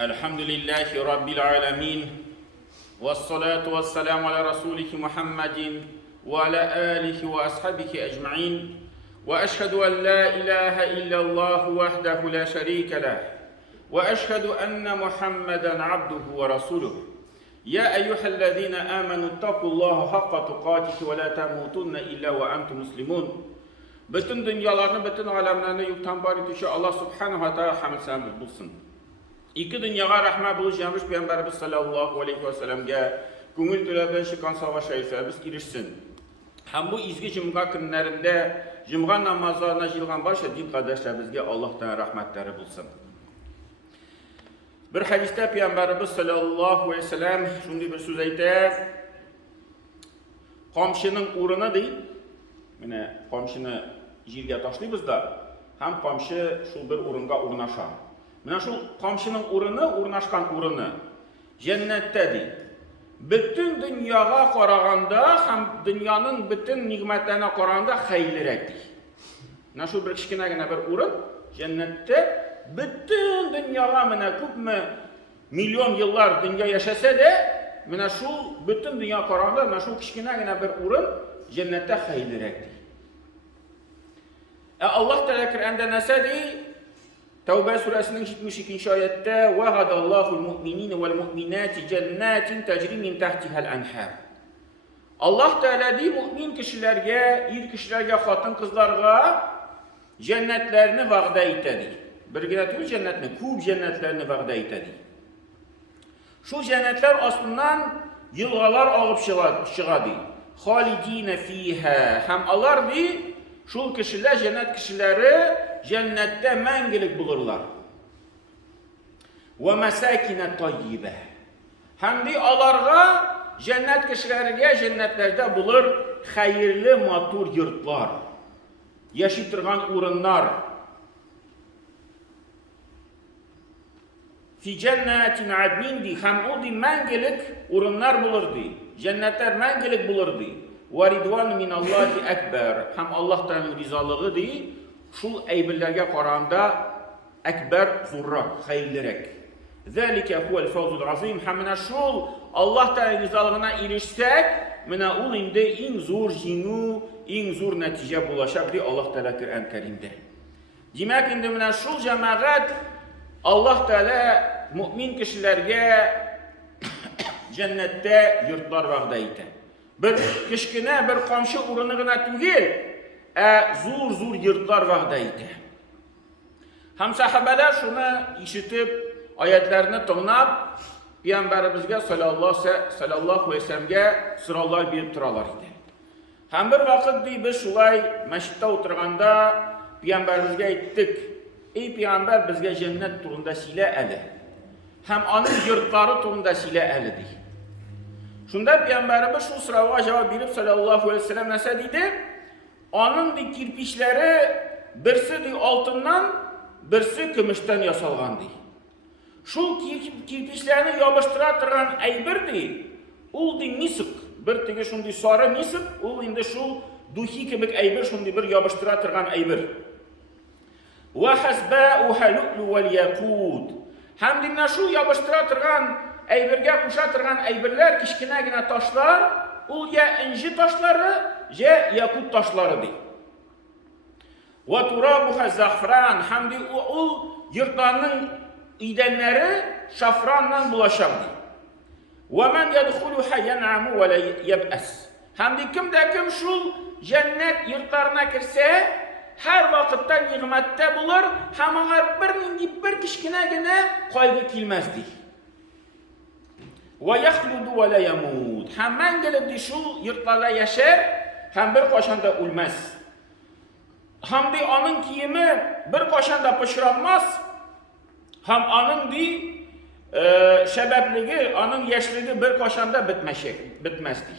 Elhamdülillahi Rabbil alemin. Vessalatu vesselamu ala Resulih Muhammedin ve ala alihi ve ashabihi ecma'in. Ve eşhedü en la ilahe illallah vahdehu la şerike leh. Ve eşhedü enne Muhammeden abduhu ve resuluh. Ya eyyühellezine amenu ittakullaha hakka tukatihi ve la temutunne illa ve entum muslimun. Bütün dünyalarını, bütün alemlerini yoktan bari düşü Allah subhanahu wa ta'ala hamd sənəd bulsun. İki dünyaya rəhmət bulacağımız Peyğəmbərimiz sallallahu aleyhi ve sellem'e gönül dilədən şikan savaş ayıfəmiz girişsin. Hem bu izgi cümğa günlərində cümğa namazlarına jilğan başa din qardaşlarımızga Allah'tan rəhmətləri bulsun. Bir hadisdə Peyğəmbərimiz sallallahu aleyhi ve sellem şunday bir söz aytır. Qamşının uğruna deyil. Mine qamşını jirga taşlayız da hem qamşı şu bir urunga urnaşar. Mine şu qamşının urnaşkan urunu cennettedir. Bütün dünyaya qaraganda hem dünyanın bütün nimetlerine qaraganda xeyirlirekdir. Mine şu bir kichkinagina bir urun cennette bütün dünyaya mine ko'pmi milyon yıllar dünya yaşasa da mine şu bütün dünya qaraganda mine şu kichkinagina bir urun cennette xeyirlirekdir. Allah Teala Kur'an'da nesedi? Tevbe suresinin 72. ayette وَعَدَ اللّٰهُ الْمُؤْمِنِينَ وَالْمُؤْمِنَاتِ جَنَّاتٍ تَجْرِي مِنْ تَحْتِهَا الْأَنْهَارِ. Allah Teala deyip mümin kişilerge, ir kişilerge, hatın kızlarga cennetlerini va'da etedi. Bir gene tür cennetini, kub cennetlerini va'da etedi. Şu cennetler aslından yılgalar ağıp çıgadı. Halidine fiha. Hem alar di, şu kişiler, cennet kişileri cennette mengelik bulurlar. Ve mesakine tayyibe. Hem di alarga cennet kişilerine cennetlerde bulur hayırlı matur yurtlar. Yaşıtırgan urunlar. Fi cennetin admin di. Hem o di mengelik urunlar bulur di. Cennetler mengelik bulur di. Ve ridvan minallahi ekber. Hem Allah'tan rizalığı di. Şul eybirlerge qaranda ekber zurrak, hayırlırek. Zalike huvel fawzul azim. Hem şul Allah'tan rizalığına erişsek, mena ul indi en zor jinu, en zor netice bulaşak di Allah Teala Kur'an Kerim'de. Demek indi mena şul cemaat Allah Teala mümin kişilerge cennette yurtlar va'da ete. Bir kişkine bir qamşı urununa tugil, zor yurtlar va'da ete. Hem sahabeler şunu işitip ayetlerini tıgnap Peygamberimizge sallallahu aleyhi ve sellem'ge sıralar berip turalar idi. Hem bir vakit di biz şulay meşitte oturganda Peygamberimizge ayttık. Ey Peygamber bizge cennet turunda sile eli. Hem anın yurtları turunda sile elidir. Şunda Peygamberimiz şu sırava cevap verip sallallahu aleyhi ve sellem nese dedi? Anın di kirpişleri birisi di altından, birisi gümüşten yasalgandı. Şu kirpişlerini yapıştıra tıran eybirdi. Ul di nisik, bir tigi şundi sarı nisik, ul indi şu duhi kibik eybir şundi bir yapıştıra tıran eybir. Ve hasbâ'uha lu'lu vel yakûd. Hem dinle şu yapıştıra tıran eybirge kuşa tıran eybirler kişkinegine taşlar, ul ya inci taşları, ya yakut taşlarıdır. Ve turabuha zafran. Hem de ul yurtlarının idenleri şafranla bulaşardı. Ve men yedhuluha yen'amu ve la yeb'es. Hem de kim şu cennet yurtlarına kirse, her vakitte nimette bulur, hem ağır bir kişkinegine kaygı kilmezdi. Ve yahludu ve la yamud. Hemen gelip şu yurtlarda yaşar, hem bir koşanda ölmez. Hem de onun kiyimi bir koşanda pışıranmaz, hem onun di şebepliği, onun yaşlılığı bir koşanda bitmezdi.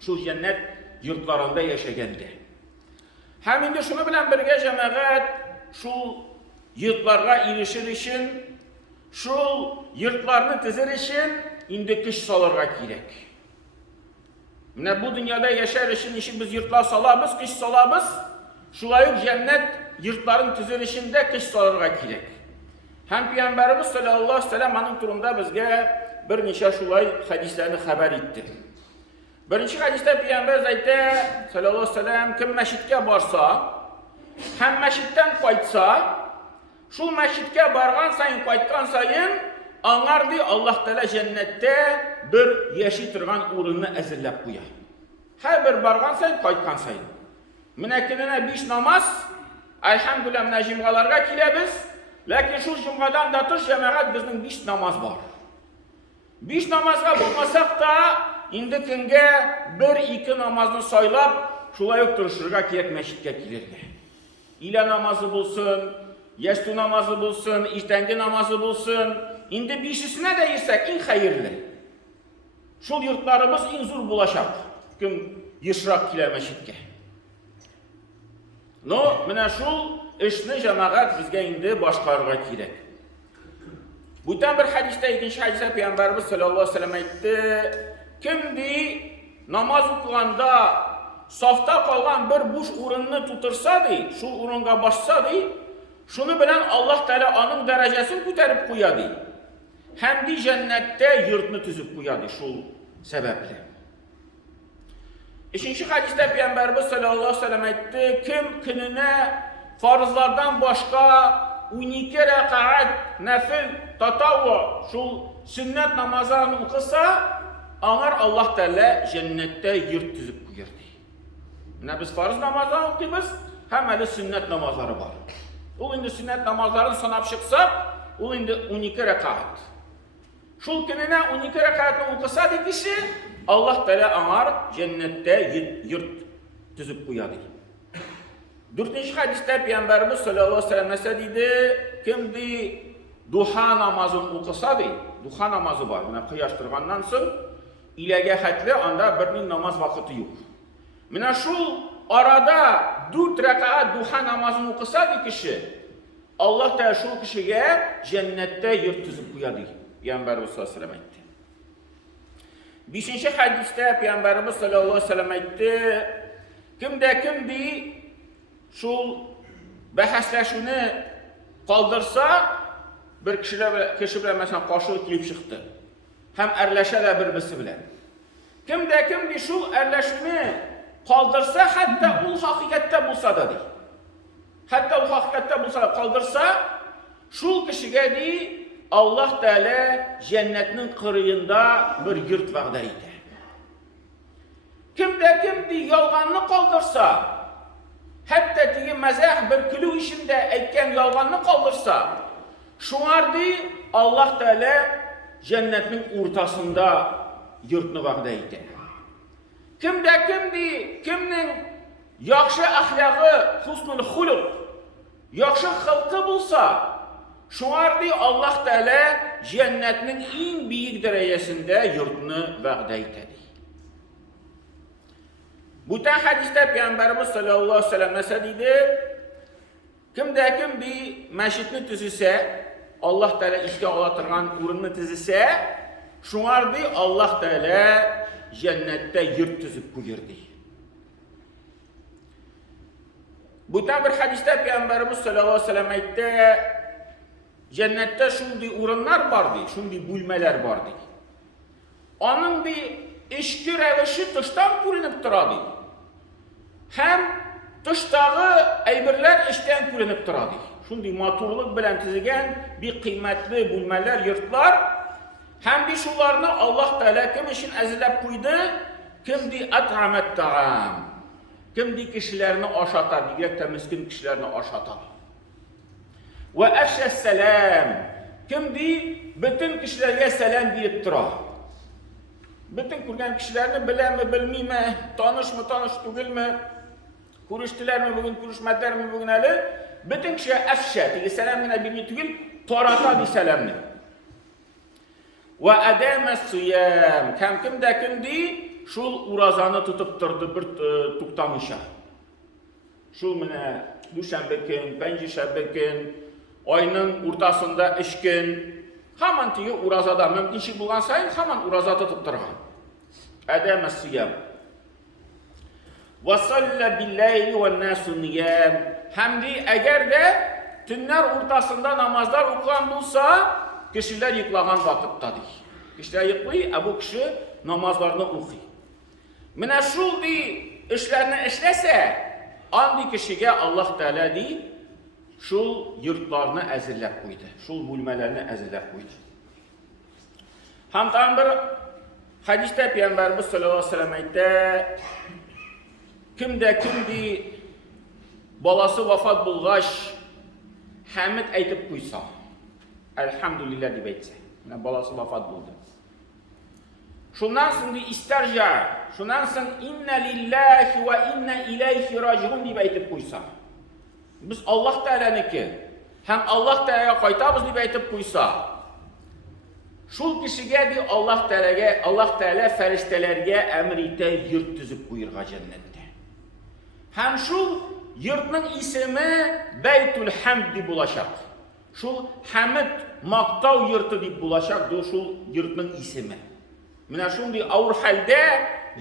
Şu cennet yurtlarında yaşayandı. Hem indi şunu bilen birge cemaat şu yurtlarga erişir için, şu yurtlarını tizir için indi kış salarga gerek. Mine bu dünyada yaşar için işi biz yurtlar salabız, kış salabız. Şulayık cennet yurtların tizir içinde kış salarga gerek. Hem Peygamberimiz sallallahu aleyhi ve sellem anın turunda bizge bir neçe şulay hadislerini haber etti. Birinci hadiste Peygamber ayette sallallahu aleyhi ve sellem kim meşitke barsa, hem meşitten qaytsa, şu meşitke bargan sayın, qaytkan sayın, anlardı Allah Teala cennette bir yeşil turgan uğrunu ezirlep kuya. Her bir bargan sayın, qaytkan sayın. Münekkinine 5 namaz, elhamdülillah mine cimgalarga kilebiz, lakin şu cimgadan da tır cemaat bizim 5 namaz var. 5 namazga bulmasak da, indi kinge 1-2 namazını saylap, şulay oturuşurga kiyek meşitke kilirge. İle namazı bulsun, yestu namazı bulsun, iştengi namazı bulsun, indi 5'isine de yirsek en hayırlı. Şul yurtlarımız en zor bulaşak, kim yışrak kile meşitke. No, mine şul işini cemaat bizge indi başkarga kirek. Bundan bir hadiste, ikinci hadiste Peygamberimiz sallallahu aleyhi ve sellem etti. Kimdi namaz okuyanda safta kalan bir boş urununu tutursa di, şu urunga başsa di, şunu bilen Allah Teala onun derecesini ko'tarib qo'yadi. Hem de cennette yurtunu tüzüp qo'yadi şu sebeple. İkinci hadiste Peygamberimiz sallallahu aleyhi ve sellem etti. Kim gününe farzlardan başka 12 rekaat nefil tatavvu şu sünnet namazlarını okusa, anar Allah Teala cennette yurt tüzüp koyardı. Ne biz farz namazlarını okuyuz, hem de sünnet namazları var. O indi sünnet namazlarını sanap çıksak, o indi 12 rekaat. Şu gününe 12 rekatını okusa di kişi, Allah Teala anar cennette yurt tüzüp koyardı. Dördüncü hadiste Peygamberimiz sallallahu aleyhi ve sellem mesela dedi, kimdi duha namazını okusa di, duha namazı var, yani kıyaştırgandan sonra, ilege hatli anda birinin namaz vakti yok. Mina şu arada 4 rekat duha namazını okusa di kişi, Allah Teala şu kişiye cennette yurt tüzüp koyardı. Peygamberimiz sallallahu aleyhi ve sellem etti. Beşinci hadiste Peygamberimiz sallallahu aleyhi ve sellem etti. Kimdi şu bahsleşini kaldırsa, bir kişi bile mesela karşılık gelip çıktı. Hem erleşeler birbirisi bile. Kimdi şu erleşini kaldırsa, hatta o hakikatte bulsa da değil. Hatta o hakikatte bulsa da kaldırsa, şu kişiye değil, Allah Teala cennetinin kırığında bir yurt vaxda idi. Kimdi yalganını kaldırsa, hatta tigi mezah bir külü işinde etken yalganını kaldırsa, şunardı Allah Teala cennetinin ortasında yurtunu vaxda idi. Kimnin yaxşı ahlakı, husnul huluk, yaxşı xılqı bulsa, şunardı Allah Teala cennetinin en büyük derecesinde yurtunu vaxda idi. Bu tane hadiste Peygamberimiz sallallahu aleyhi ve sellem mesela dedi, kim bir meşitini tüzüse, Allah Teala işe alatırgan urununu tüzüse, şunardı Allah Teala cennette yurt tüzüp koyurdu. Bu tane bir hadiste Peygamberimiz sallallahu aleyhi ve sellem etti, cennette şundi urunlar vardı, şundi bölmeler vardı. Onun bir eşki revişi dıştan görünüp duradı. Hem dıştağı eybirler içten görünüp duradı. Şundi maturluk bilen tizgen bir kıymetli bölmeler, yurtlar. Hem bir şularını Allah Teala kim için ezilip koydu, kimdi at'amet ta'am. Kimdi kişilerini aşatar, direkt de miskin kişilerini aşatar. Ve eşes selam. Kimdi bütün kişilere selam verip durar. Bütün kurgan kişilerini bilen mi, bilmey mi, tanış değil mi, kuruştular mı bugün, kuruşmadılar mı bugün hali, bütün kişiye efşe, selamına birini tügül, torata bir selamını. Ve edemes suyam. Kimdi, şul urazanı tutup durdu bir tuktamışa. Şul mine, düşenbe gün, pencişenbe gün, ayının ortasında 3 gün, hemen tüyü urazada, mümkün şey bulgan sayın, hemen urazada tutup durgan. Edemes suyam. Ve salle billahi ve nasu niyam. Hem de eğer de tünler ortasında namazlar okuyan bulsa, kişiler yıklagan vakıttadır. Kişiler yıklıyor, bu kişi namazlarını okuyor. Mine şul di işlerini işlese, andi kişiye Allah Teala di, şul yurtlarını əzirləb qoydu, şul bölmələrini əzirləb qoydu. Hamdan bir hadisdə Peyğəmbərimiz sallallahu əleyhi və səlləm aytdı, kimdi balası vəfat bulğaş, həmid aytıb qoysa, elhamdülillah deyib aytsa, balası vəfat buldu. Şundan sonra istirca, şundan sonra inna lillahi ve inna ileyhi raciun deyib aytıb qoysa, biz Allah Teala'nınki, hem Allah Teala'ya qaytabız deyib aytıb qoysa, şul kişiyə de Allah Teala fəriştələrə əmr etə yurt düzüb qoyurğa cənnətdə. Hem şul yurtның ismi Beytul Hamd deyib bulaşaq. Şul Hamid maqtav yurtu deyib bulaşaq, şul yurtның ismi. Mine şundi ağır halde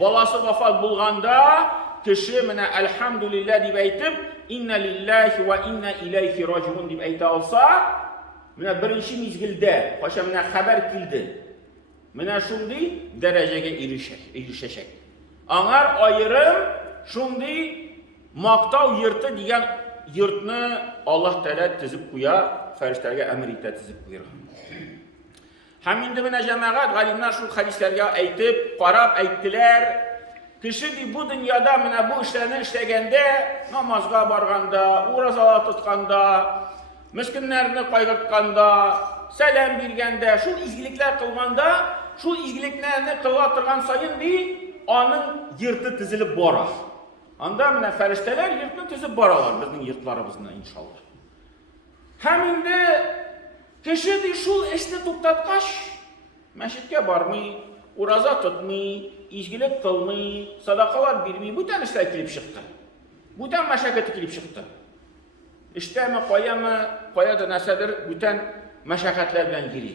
balası vəfat bulğanda kişi mine elhamdülillah deyib aytıb inna lillahi ve inna ileyhi raciun deyib ayta olsa, mine birinci mizgilde paşa mine haber kildi. Mine şundi dereceye erişecek. Anar ayrım şundi maqtav yurtu diyen yurtunu Allah Teala tizib qoya, fəriştələrə əmr etə tizib qoyur. Hem indi mine cemaat galimler şu hadislerge aytıp, qarab ayttılar, kişi bu dünyada mine bu işlerini işlegende, namazga barganda, uğrazalar tutkanda, miskinlerini kaygırtkanda, selam bilgende, şu izgilikler kılganda, şu izgiliklerini kılattırgan sayın değil, onun yırtı tizilip borar. Anda mine fəriştələr yırtını tizip boralar bizim yırtlarımızla inşallah. Hem indi kişi de şu işte tuttatkaş, meşitke barmay, uraza tutmay, izgilik kılmay, sadakalar bilmay, bu tane işler kilip çıktı. Bu tane meşakkatı kilip çıktı. İşte mi koya da nesedir, bu tane meşakkatlerden giri.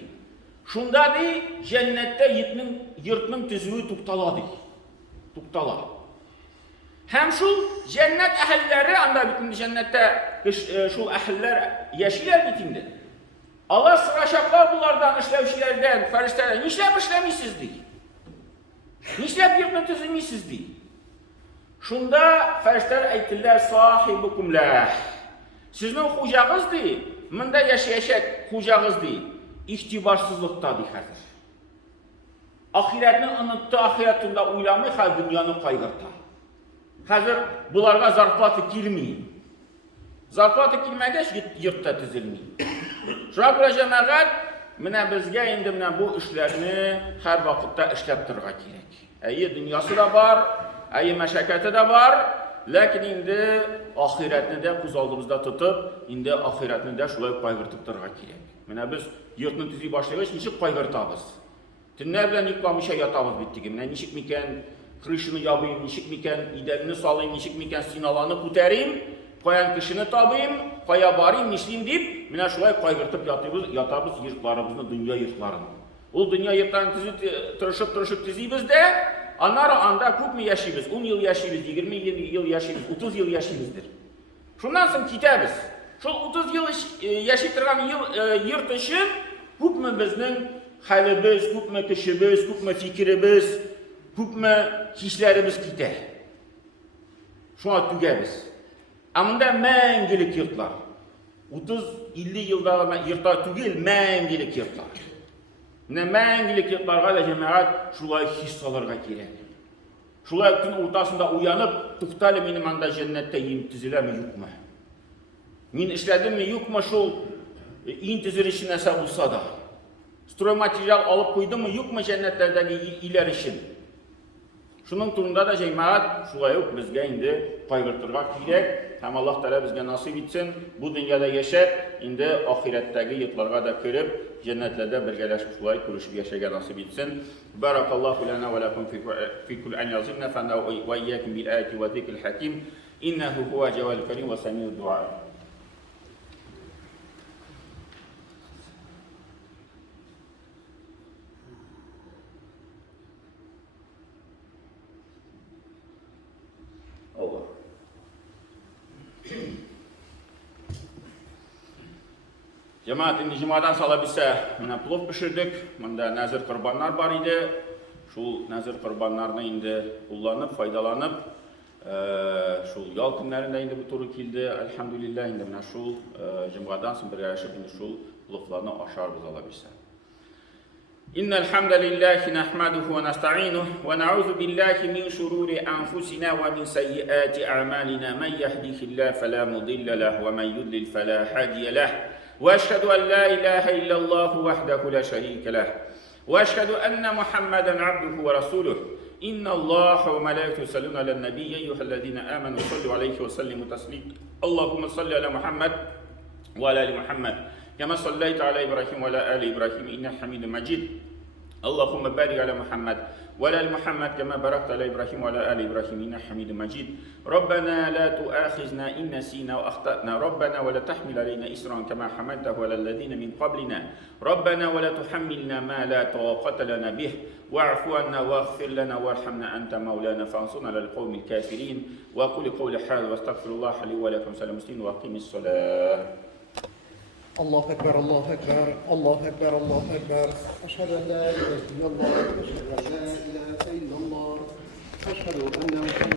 Şunda de cennette yırtının tüzüğü tuktaladı. Tuktala. Hem şu cennet ehilleri, anda bütün cennette şu ehiller yaşaylar bitindi. Allah sıraşaklar bunlardan işlevşilerden, fəriştələrdən, nişləb işləmişsizdik? Nişləb yırtını tüzülmüşsizdik? Şunda fəriştələr aytırlar, sahibukumlah. Sizin xucağızdır, mında yaşayacak xucağızdır. İhtibarsızlıqdadır hazır. Ahiretini unuttu, ahiretinde uylamay, dünyanı qaygırta. Hazır bunlarga zarfatı girmeyin. Zarfatı girməkdə yırtda tüzülmeyin. Şuna görə cəmaət, bizə indi bu işlərini hər vaxtda işlətdirə gerek. Dünyası da var, məşəkkəti də var, lakin indi ahirətini də quzaldığımızda tutub, indi ahirətini də şulay qayğırtıqdırğa gerek. Biz yırtını tüzüyü başlayırıq, nişik qayğırtabız. Tünlər bilən yıklamışa yatabız bitdik. Nişik mikən kırışını yapayım, nişik mikən idelini salayım, nişik mikən sinalarını kutarayım, koyan kışını tabıyım, koya barayım, nişliyim deyip, mine şulay qaygırtıp yatabız yırtlarımızın, dünya yırtlarını. O dünya yırtlarını tırışıp tiziyimiz de, anda çok mu yaşayız? 10 yıl yaşayız, 20 yıl yaşayız, 30 yıl yaşayızdır. Şundan sonra kitabız. Şu 30 yıl yaşaytıran yırt için, çok mu bizim halimiz, çok mu kişimiz, çok mu fikrimiz, çok mu hislerimiz gider. Şu an tügebiz. Ama da məngilik yırtlar. 30-50 yılda yırtlar tügel, məngilik yırtlar. Məngilik yırtlarga da cemaat şulay hissalarga gerek. Şulay gün ortasında uyanıp, tuhtali benim anda cennette intizile mi yok mu? Min işledim mi yok mu şu intizir işi nese bulsa da? Stroy materyal alıp koydum mu yok mu cennetlerdeki iler işin? Şunun turunda da cemaat şulay yok bizge indi qaygırtırga gerek. Hem Allah Teala bizge nasip etsin. Bu dünyada yaşayıp, indi ahiretteki yurtlarga da kirip, cennetlerde birgələşib şulay kuruşup yaşaya nasip etsin. Barakallahu lana ve lakum fi kul an yazimna fana ve iyyakum bil ayati ve zikril hakim. İnnehu huve cevalul kerim ve semi'ud dua. Cemaat indi cumadan sala bilse plov pişirdik. Bunda nazır kurbanlar var idi. Şu nazır kurbanlarını indi kullanıp, faydalanıp şu yal günlerinde indi bu turu kildi. Elhamdülillah indi şu cumadan sonra bir yaşayıp indi şu plovlarını aşarız ala bilse. إن الحمد لله نحمده ونستعينه ونعوذ بالله من شرور أنفسنا ومن سيئات أعمالنا من يهده الله فلا مضل له ومن يضلل فلا هادي له وأشهد أن لا إله إلا الله وحده لا شريك له وأشهد أن محمدا عبده ورسوله إن الله وملائكته يصلون على النبي أيها الذين آمنوا صلوا عليه وسلموا تسليما اللهم صل على محمد وعلى آل محمد كما صليت على إبراهيم وعلى آل إبراهيم إنك حميد مجيد اللهم بارك على محمد وعلى آل محمد كما باركت على إبراهيم وعلى آل إبراهيم إنك حميد مجيد ربنا لا تؤاخذنا إن نسينا وأخطأنا ربنا ولا تحمل علينا إسرا كما حملته على الذين من قبلنا ربنا ولا تحملنا ما لا طاقة لنا به واعف عنا واغفر لنا وارحمنا أنت مولانا فانصرنا على القوم الكافرين وقل قول حال واستغفر الله لي ولكم سلام المسلمين وأقيم الصلاة الله أكبر الله أكبر الله أكبر الله أكبر أشهد أن لا إله إلا الله أشهد أن لا إله إلا الله أشهد أن محمدا